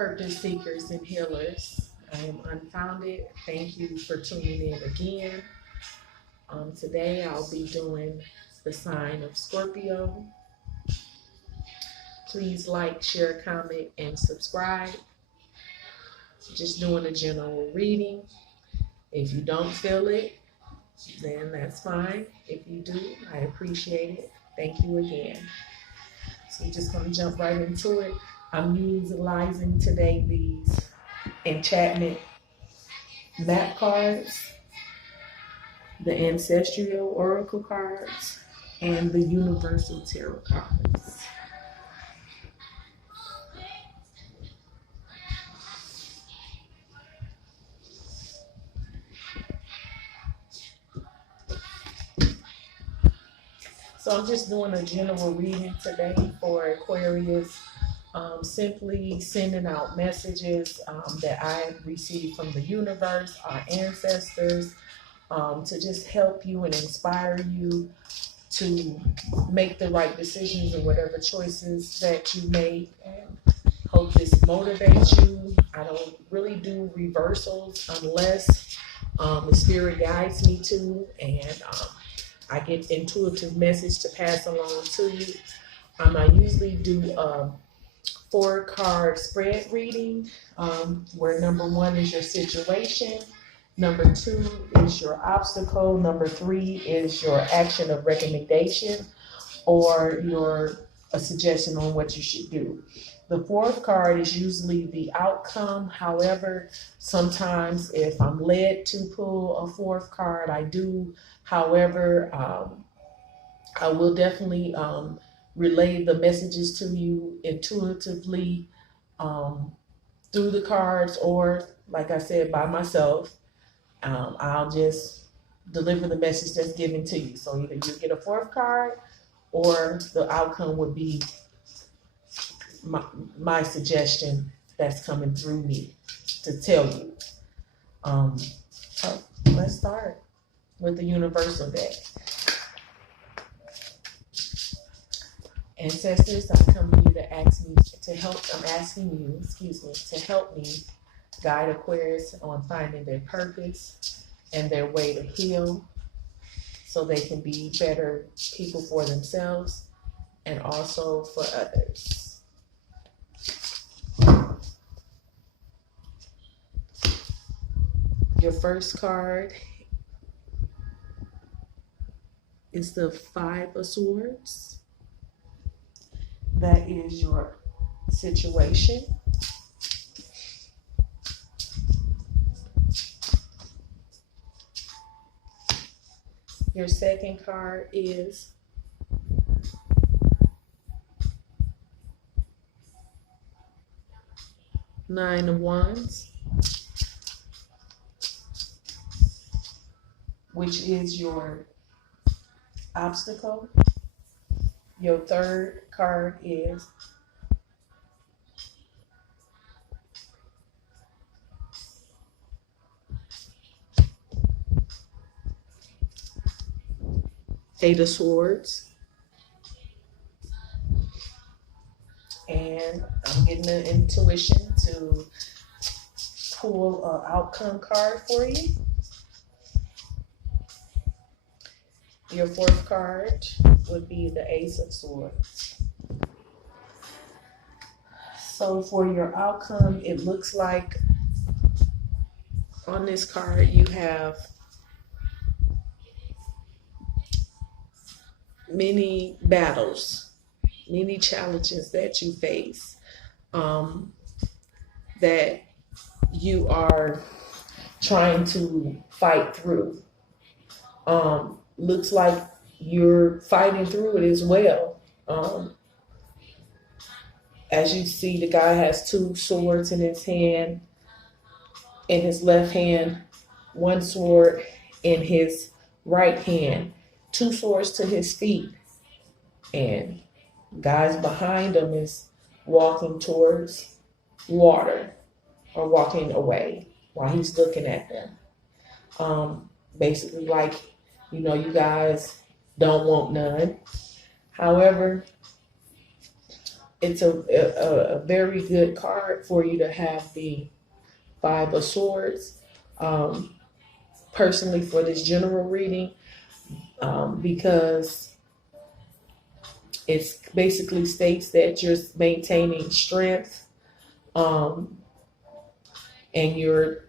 purpose seekers and healers. I am Unfounded. Thank you for tuning in again. Today I'll be doing the sign of Scorpio. Please like, share, comment, and subscribe. Just doing a general reading. If you don't feel it, then that's fine. If you do, I appreciate it. Thank you again. So we're just going to jump right into it. I'm utilizing today these enchantment map cards, the ancestral oracle cards, and the universal tarot cards. So I'm just doing a general reading today for Aquarius, simply sending out messages that I received from the universe, our ancestors, to just help you and inspire you to make the right decisions and whatever choices that you make. And hope this motivates you. I don't really do reversals unless the spirit guides me to, and I get intuitive message to pass along to you. I usually do a 4-card spread reading, where number 1 is your situation, number 2 is your obstacle, number 3 is your action of recommendation or a suggestion on what you should do. The 4th card is usually the outcome. However, sometimes if I'm led to pull a 4th card, I do. However, I will definitely relay the messages to you intuitively through the cards, or like I said, by myself. I'll just deliver the message that's given to you. So either you get a 4th card, or the outcome would be my suggestion that's coming through me to tell you. So let's start with the universal deck. Ancestors, I come to you to ask me to help. I'm asking you, to help me guide Aquarius on finding their purpose and their way to heal, so they can be better people for themselves and also for others. Your first card is the 5 of Swords. That is your situation. Your second card is Nine of Wands, which is your obstacle. Your third card is Eight of Swords. And I'm getting an intuition to pull an outcome card for you. Your 4th card would be the Ace of Swords. So for your outcome, it looks like on this card you have many battles, many challenges that you face, that you are trying to fight through. Looks like you're fighting through it as well. As you see, the guy has 2 swords in his hand. In his left hand, 1 sword in his right hand, 2 swords to his feet, and guys behind him is walking towards water or walking away while he's looking at them. Basically like, you guys don't want none. However, it's a very good card for you to have the Five of Swords. Personally, for this general reading, because it basically states that you're maintaining strength, and you're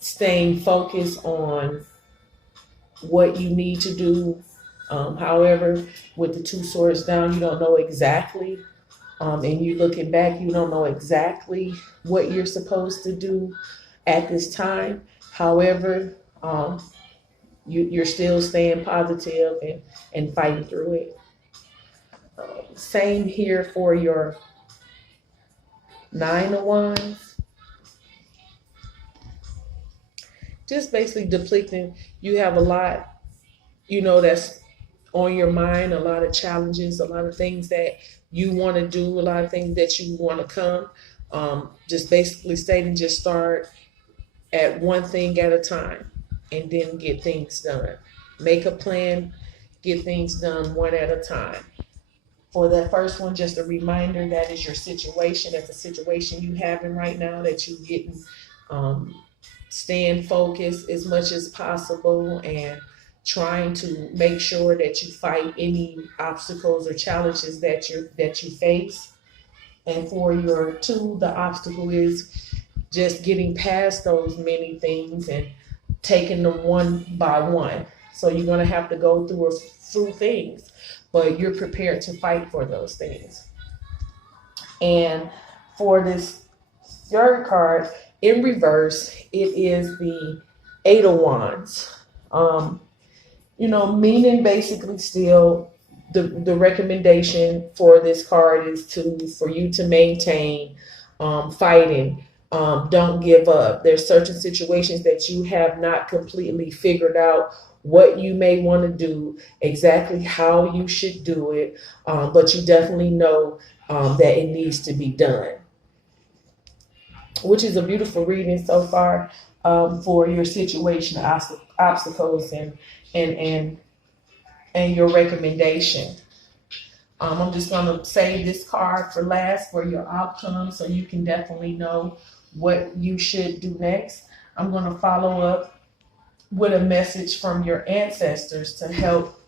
staying focused on what you need to do. However, with the Two Swords down, you don't know exactly, and you looking back, you don't know exactly what you're supposed to do at this time. However, you're still staying positive and fighting through it. Same here for your Nine of Wands. Just basically depleting. You have a lot, that's on your mind, a lot of challenges, a lot of things that you want to do, a lot of things that you want to come. Just basically stating, just start at one thing at a time and then get things done. Make a plan, get things done one at a time. For that first one, just a reminder, that is your situation. That's a situation you having right now that you're getting, staying focused as much as possible and trying to make sure that you fight any obstacles or challenges that you face. And for your two, the obstacle is just getting past those many things and taking them one by one. So you're going to have to go through a few things, but you're prepared to fight for those things. And for this third card, in reverse, it is the Eight of Wands. Meaning basically still the recommendation for this card is for you to maintain fighting. Don't give up. There's certain situations that you have not completely figured out what you may want to do, exactly how you should do it, but you definitely know that it needs to be done, which is a beautiful reading so far for your situation, obstacles, and your recommendation. I'm just going to save this card for last for your outcome, so you can definitely know what you should do next. I'm going to follow up with a message from your ancestors to help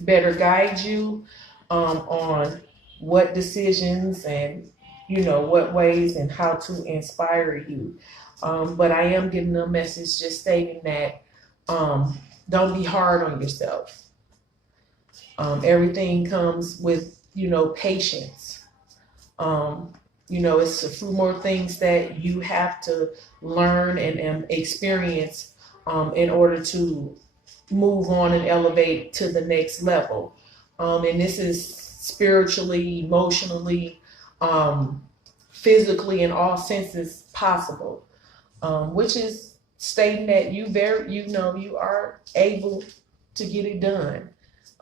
better guide you on what decisions and what ways and how to inspire you. But I am getting a message just stating that don't be hard on yourself. Everything comes with patience. It's a few more things that you have to learn and experience in order to move on and elevate to the next level. And this is spiritually, emotionally, physically, in all senses possible, which is stating that you are able to get it done.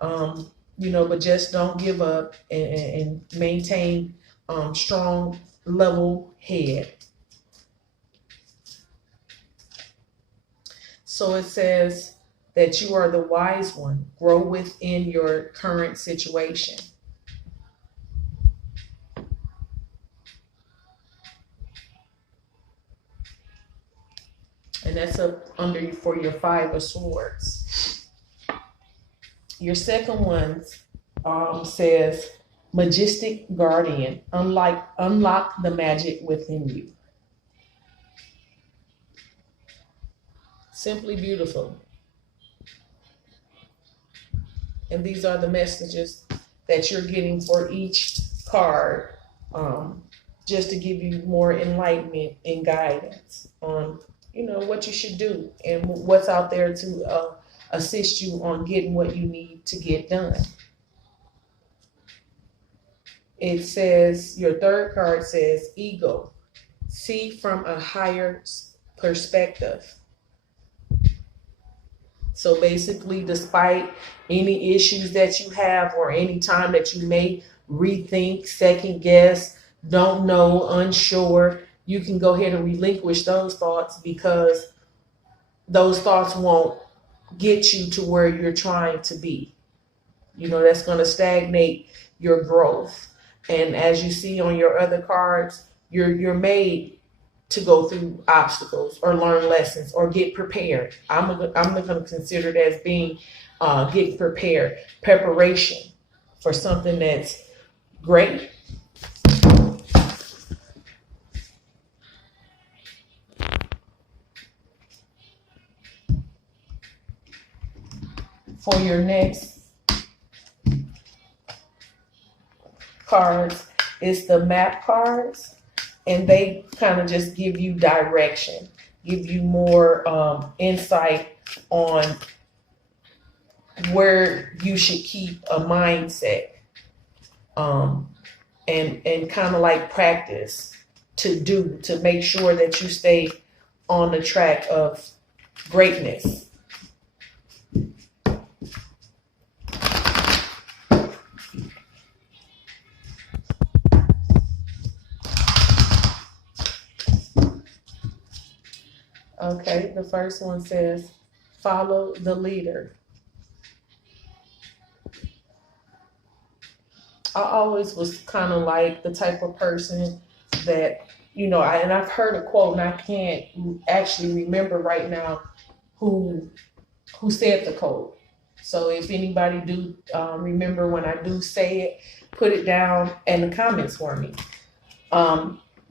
But just don't give up and maintain strong, level head. So it says that you are the wise one. Grow within your current situation. And that's up under for your Five of Swords. Your second one says, Majestic Guardian, unlock the magic within you. Simply beautiful. And these are the messages that you're getting for each card, just to give you more enlightenment and guidance on, what you should do and what's out there to assist you on getting what you need to get done. It says, your third card says, Ego, see from a higher perspective. So basically, despite any issues that you have or any time that you may rethink, second guess, don't know, unsure, you can go ahead and relinquish those thoughts, because those thoughts won't get you to where you're trying to be. That's going to stagnate your growth. And as you see on your other cards, you're made to go through obstacles or learn lessons or get prepared. I'm going to consider it as being getting prepared, preparation for something that's great. For your next cards, it's the map cards, and they kind of just give you direction, give you more insight on where you should keep a mindset, and kind of like practice to make sure that you stay on the track of greatness. Okay, the first one says, follow the leader. I always was kind of like the type of person that, and I've heard a quote, and I can't actually remember right now who said the quote. So if anybody do remember when I do say it, put it down in the comments for me.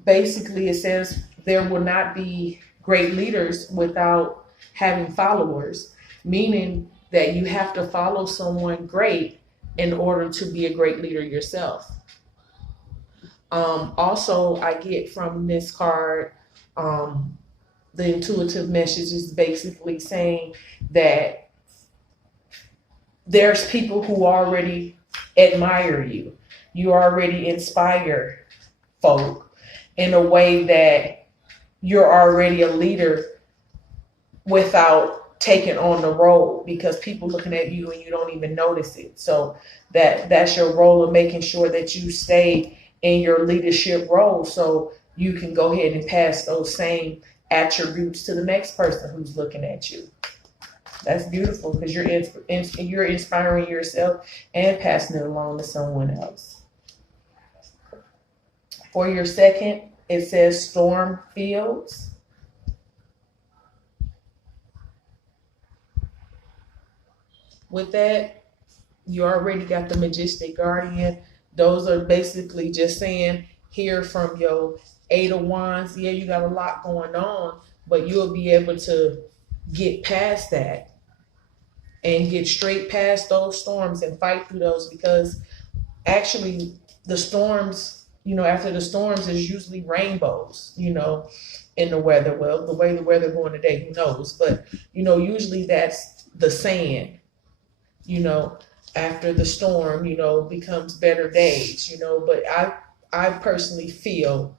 Basically, it says there will not be great leaders without having followers, meaning that you have to follow someone great in order to be a great leader yourself. Also, I get from this card, the intuitive message is basically saying that there's people who already admire you. You already inspire folk in a way that you're already a leader without taking on the role, because people looking at you and you don't even notice it. So that's your role of making sure that you stay in your leadership role, so you can go ahead and pass those same attributes to the next person who's looking at you. That's beautiful, because you're inspiring yourself and passing it along to someone else. For your second, it says storm fields. With that, you already got the majestic guardian. Those are basically just saying, hear from your Eight of Wands. Yeah, you got a lot going on, but you'll be able to get past that and get straight past those storms and fight through those, because actually the storms, after the storms is usually rainbows, in the weather. Well, the way the weather going today, who knows? But, usually that's the sand, after the storm, becomes better days, but I personally feel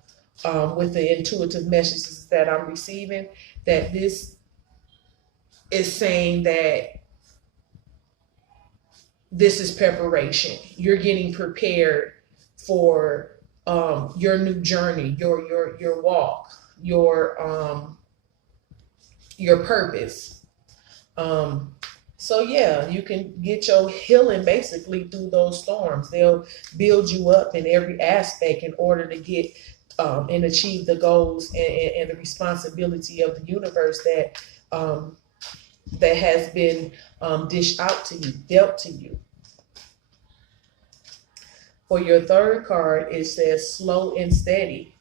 with the intuitive messages that I'm receiving, that this is saying that this is preparation. You're getting prepared for your new journey, your walk, your purpose. So yeah, you can get your healing basically through those storms. They'll build you up in every aspect in order to get and achieve the goals and the responsibility of the universe that has been dished out to you, dealt to you. For your third card, it says slow and steady.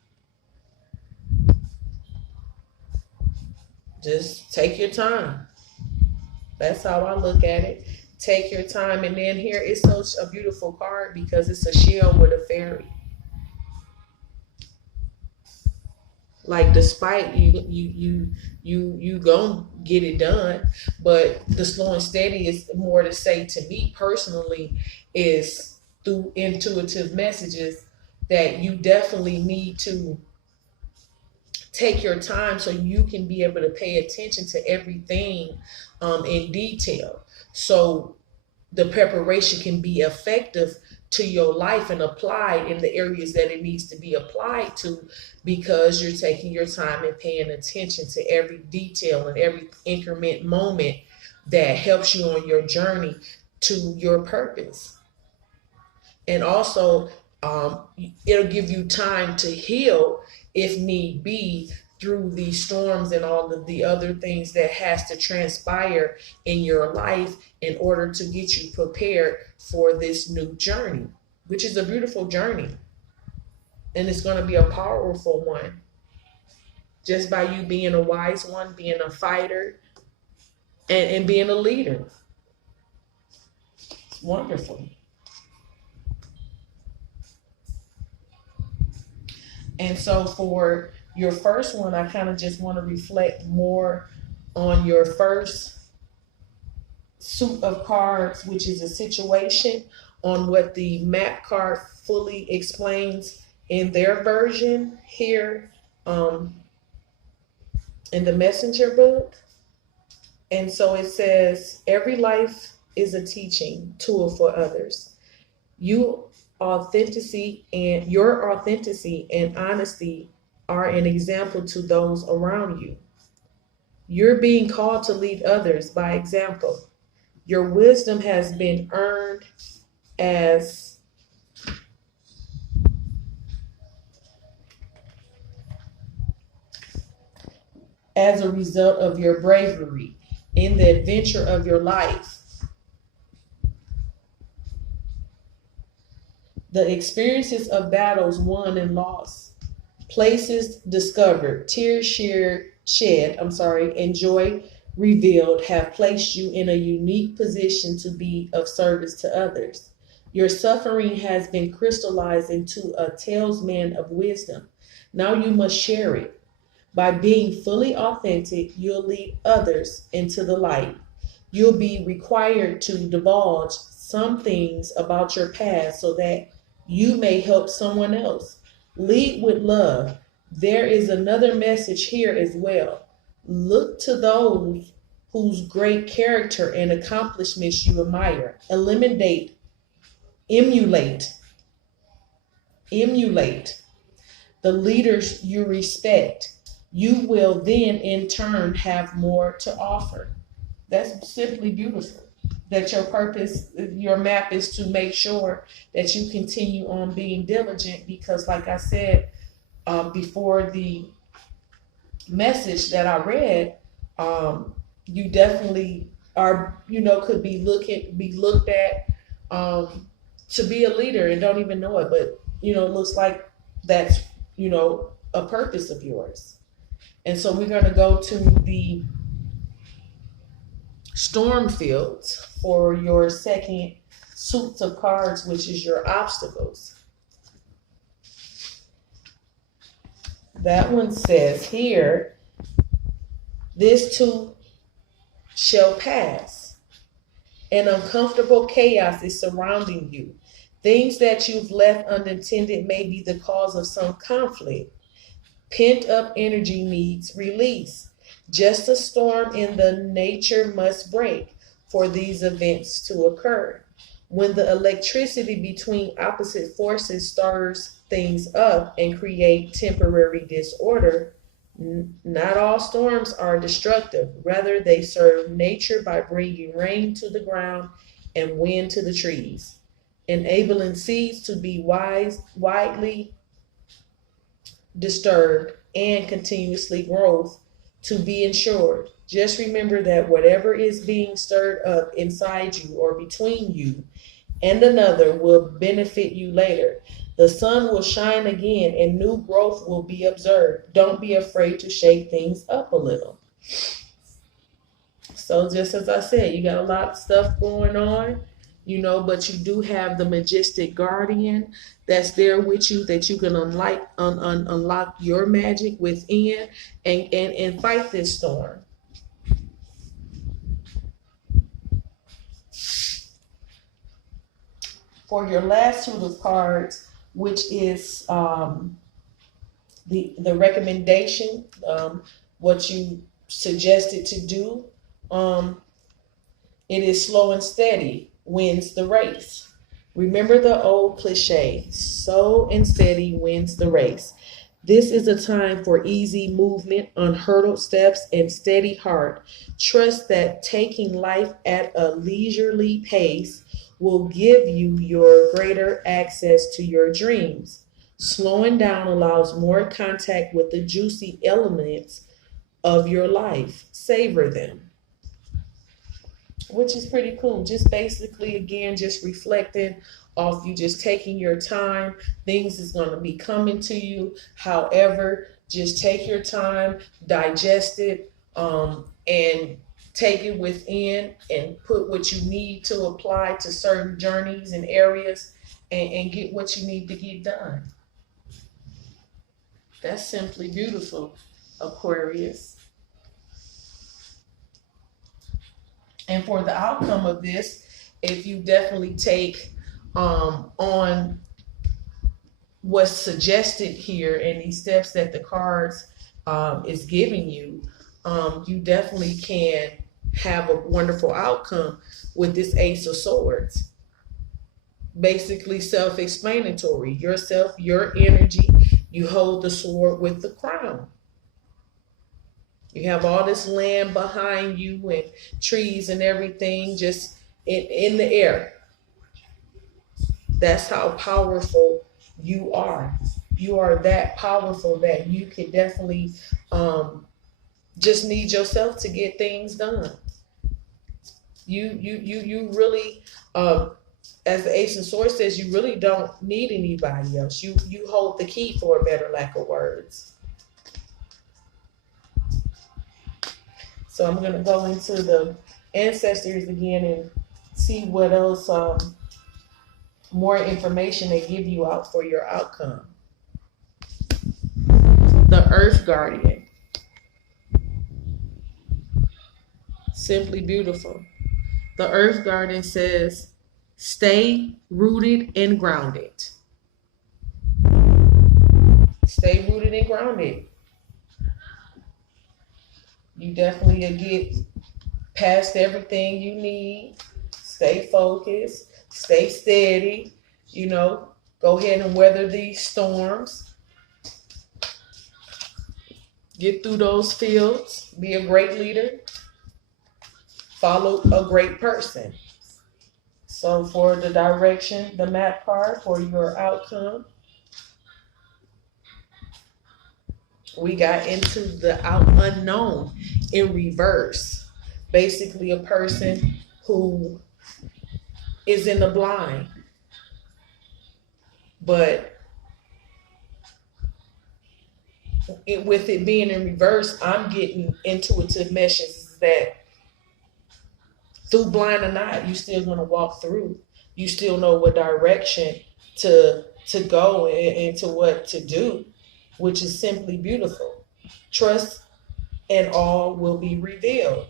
Just take your time. That's how I look at it. Take your time. And then here it's such a beautiful card because it's a shell with a fairy. Like, despite you gonna get it done, but the slow and steady is more to say to me personally is through intuitive messages that you definitely need to take your time so you can be able to pay attention to everything in detail. So the preparation can be effective to your life and applied in the areas that it needs to be applied to, because you're taking your time and paying attention to every detail and every increment moment that helps you on your journey to your purpose. And also It'll give you time to heal if need be through these storms and all of the other things that has to transpire in your life in order to get you prepared for this new journey, which is a beautiful journey. And it's going to be a powerful one. Just by you being a wise one, being a fighter, and being a leader. It's wonderful. And so for your first one, I kind of just want to reflect more on your first suit of cards, which is a situation, on what the map card fully explains in their version here in the messenger book. And so it says, every life is a teaching tool for others. Your authenticity and honesty are an example to those around you. You're being called to lead others by example. Your wisdom has been earned as a result of your bravery in the adventure of your life. The experiences of battles won and lost, places discovered, tears shed, and joy revealed have placed you in a unique position to be of service to others. Your suffering has been crystallized into a talisman of wisdom. Now you must share it. By being fully authentic, you'll lead others into the light. You'll be required to divulge some things about your past so that you may help someone else. Lead with love. There is another message here as well. Look to those whose great character and accomplishments you admire. Emulate the leaders you respect. You will then in turn have more to offer. That's simply beautiful. That your purpose, your map is to make sure that you continue on being diligent, because like I said before the message that I read, you definitely are, could be looked at to be a leader and don't even know it, but it looks like that's a purpose of yours. And so we're going to go to the storm fields for your second suit of cards, which is your obstacles. That one says here, this too shall pass. An uncomfortable chaos is surrounding you. Things that you've left unattended may be the cause of some conflict. Pent-up energy needs release. Just a storm in the nature must break for these events to occur. When the electricity between opposite forces stirs things up and create temporary disorder, not all storms are destructive. Rather, they serve nature by bringing rain to the ground and wind to the trees, enabling seeds to be widely disturbed and continuously growth to be ensured. Just remember that whatever is being stirred up inside you or between you and another will benefit you later. The sun will shine again and new growth will be observed. Don't be afraid to shake things up a little. So just as I said, you got a lot of stuff going on, but you do have the majestic guardian that's there with you, that you can unlock your magic within and fight this storm. For your last suit of cards, which is the recommendation, what you suggested to do, it is slow and steady wins the race. Remember the old cliche, slow and steady wins the race. This is a time for easy movement, unhurdled steps, and steady heart. Trust that taking life at a leisurely pace will give you your greater access to your dreams. Slowing down allows more contact with the juicy elements of your life. Savor them, which is pretty cool. Just basically, again, just reflecting off you just taking your time. Things is going to be coming to you. However, just take your time, digest it, and take it within and put what you need to apply to certain journeys and areas, and get what you need to get done. That's simply beautiful, Aquarius. And for the outcome of this, if you definitely take on what's suggested here and these steps that the cards is giving you, you definitely can have a wonderful outcome with this Ace of Swords. Basically self-explanatory. Yourself, your energy, you hold the sword with the crown. You have all this land behind you and trees and everything just in the air. That's how powerful you are. You are that powerful that you can definitely just need yourself to get things done. You really, as the Ace of Swords says, you really don't need anybody else. You hold the key, for a better lack of words. So I'm going to go into the ancestors again and see what else, more information they give you out for your outcome. The Earth Guardian. Simply beautiful. The Earth Guardian says, stay rooted and grounded. Stay rooted and grounded. You definitely get past everything you need. Stay focused. Stay steady. Go ahead and weather these storms. Get through those fields. Be a great leader. Follow a great person. So for the direction, the map card for your outcome, we got into the unknown in reverse. Basically a person who is in the blind. But with it being in reverse, I'm getting intuitive messages that through blind or not, you still going to walk through. You still know what direction to go and to what to do, which is simply beautiful. Trust and all will be revealed.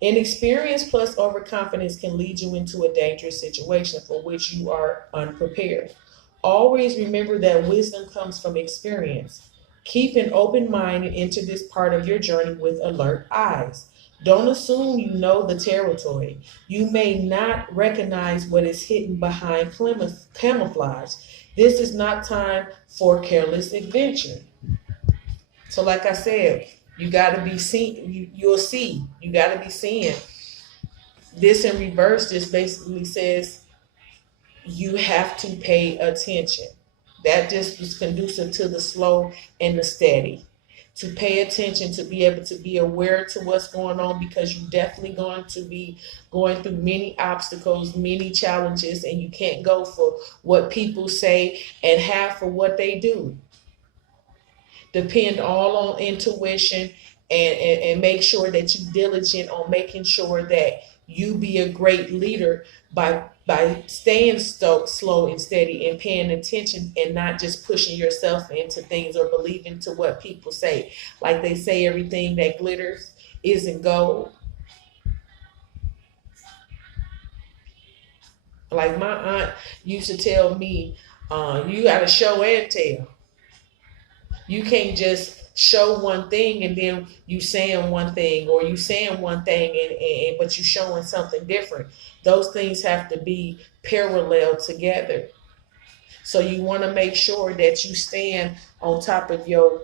Inexperience plus overconfidence can lead you into a dangerous situation for which you are unprepared. Always remember that wisdom comes from experience. Keep an open mind and enter this part of your journey with alert eyes. Don't assume you know the territory. You may not recognize what is hidden behind camouflage. This is not time for careless adventure. So like I said, you got to be seen. You'll see. You got to be seeing. This in reverse just basically says you have to pay attention. That just was conducive to the slow and the steady. To pay attention, to be able to be aware to what's going on, because you're definitely going to be going through many obstacles, many challenges, and you can't go for what people say and have for what they do. Depend all on intuition and make sure that you're diligent on making sure that you be a great leader by staying slow and steady and paying attention and not just pushing yourself into things or believing to what people say. Like they say, everything that glitters isn't gold. Like my aunt used to tell me, you got to show and tell. You can't just show one thing and then you saying one thing, or you saying one thing and but you showing something different. Those things have to be parallel together. So you want to make sure that you stand on top of your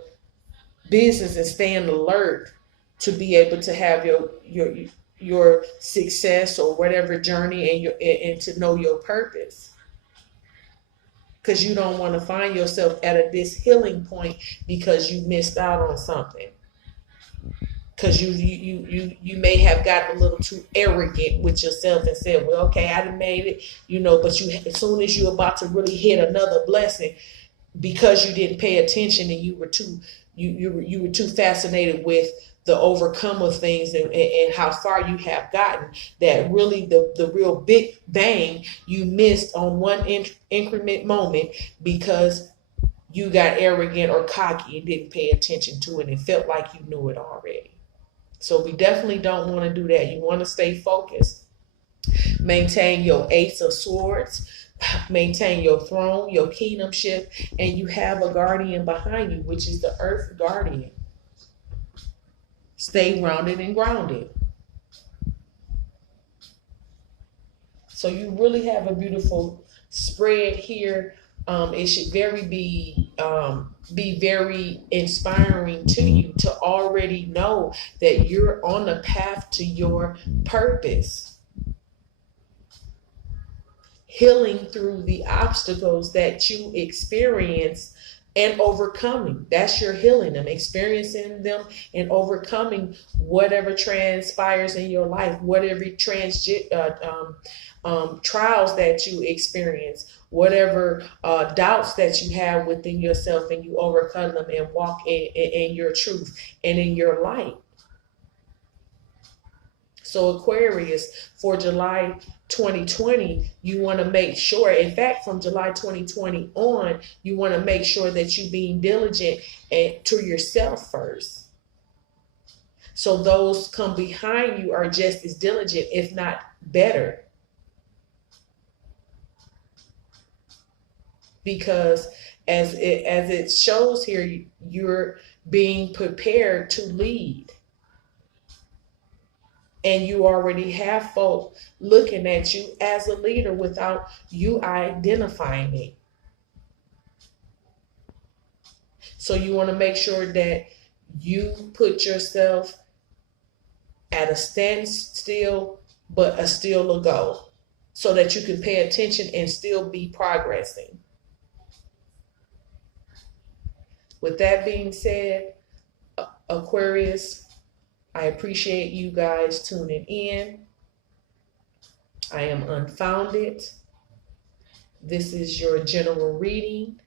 business and stand alert to be able to have your success or whatever journey and to know your purpose. Because you don't want to find yourself at this healing point because you missed out on something. Because you may have gotten a little too arrogant with yourself and said, well, okay, I done made it, but as soon as you're about to really hit another blessing, because you didn't pay attention and you were too fascinated with the overcome of things and how far you have gotten, that really the real big bang you missed on one increment moment because you got arrogant or cocky and didn't pay attention to it and felt like you knew it already. So we definitely don't want to do that. You want to stay focused. Maintain your Ace of Swords. Maintain your throne, your kingdomship, and you have a guardian behind you, which is the Earth Guardian. Stay rounded and grounded. So you really have a beautiful spread here. It should be very inspiring to you to already know that you're on the path to your purpose. Healing through the obstacles that you experience and overcoming. That's your healing, and experiencing them and overcoming whatever transpires in your life, whatever trials that you experience, whatever doubts that you have within yourself, and you overcome them and walk in your truth and in your light. So Aquarius, for July 2020, you want to make sure, in fact, from July 2020 on, you want to make sure that you're being diligent to yourself first. So those come behind you are just as diligent, if not better. Because as it shows here, you're being prepared to lead. And you already have folk looking at you as a leader without you identifying it. So you want to make sure that you put yourself at a standstill, but still a go, so that you can pay attention and still be progressing. With that being said, Aquarius, I appreciate you guys tuning in. I am Unfounded. This is your general reading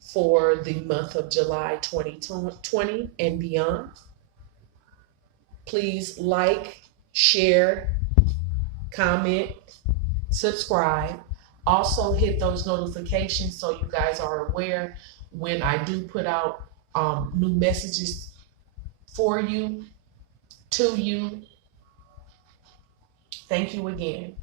for the month of July 2020 and beyond. Please like, share, comment, subscribe. Also hit those notifications so you guys are aware when I do put out new messages for you, to you. Thank you again.